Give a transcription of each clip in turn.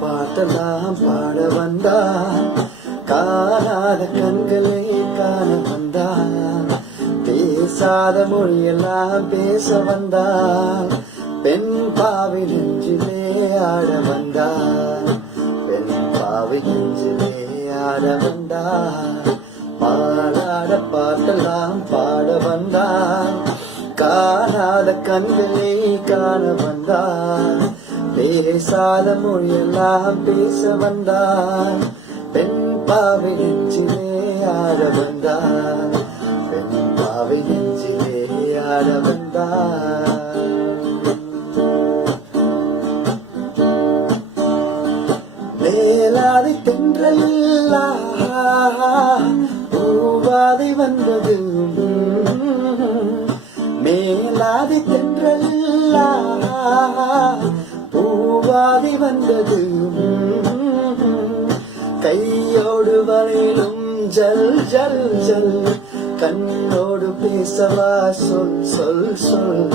பாட்டெல்லாம் பாட வந்தான், காணாத கண்களே காண வந்தான், பேசாத மொழியெல்லாம் பேச வந்தான், பெண் பாவை நெஞ்சிலே ஆட வந்தான், பெண் பாவை நெஞ்சிலே ஆட வந்தான், பாடாத பாட்டெல்லாம் பாட வந்தான், காணாத கண்களே காண வந்தான், பேசாத மொழியெல்லாம் பேச வந்தான், பெண் பாவை நெஞ்சிலே ஆட வந்தான், பெண் பாவை நெஞ்சிலே ஆட வந்தான். மேலாதை தென்றல்லா பூவாதை வந்தது, மேலாதை தென்றல்லா பூவாதை வந்தது, கையோடு வளையிலும் ஜல் ஜல் ஜல், கண்ணோடு பேசவா சொல் சொல் சொல்,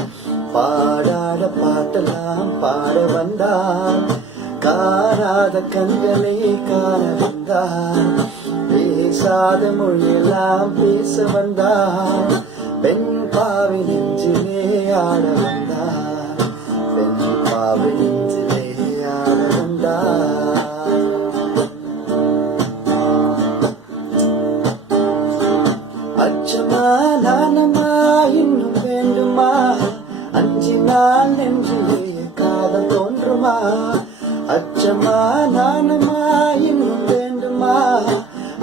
பாடாத பாட்டெல்லாம் பாட வந்தான், காணாத கண்களை காண வந்தான், பேசாத மொழியெல்லாம் பேச வந்தான், பெண் பாவை நெஞ்சிலே ஆட வந்தான், பெண் பாவை நெஞ்சிலே ஆட வந்தான். அச்சமா நானமா இன்னும் வேண்டுமா, அஞ்சினால் நெஞ்சிலே காதல் தோன்றுமா, அச்சமா நானமா இன்னும் வேண்டுமா,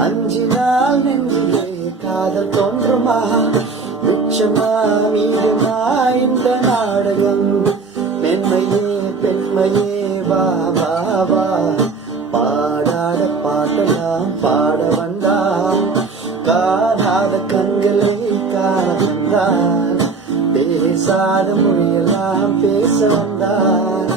அஞ்சினால் நெஞ்சிலே காதல் தோன்றுமா, மிச்சமா மீதுமா இந்த நாடகம், மென்மையே பெண்மையே வா வா வா, பாடாத பாட்டெல்லாம் பாட வந்தான், காணாத கண்களை காண வந்தான், பேசாத மொழியெல்லாம் பேச வந்தான்,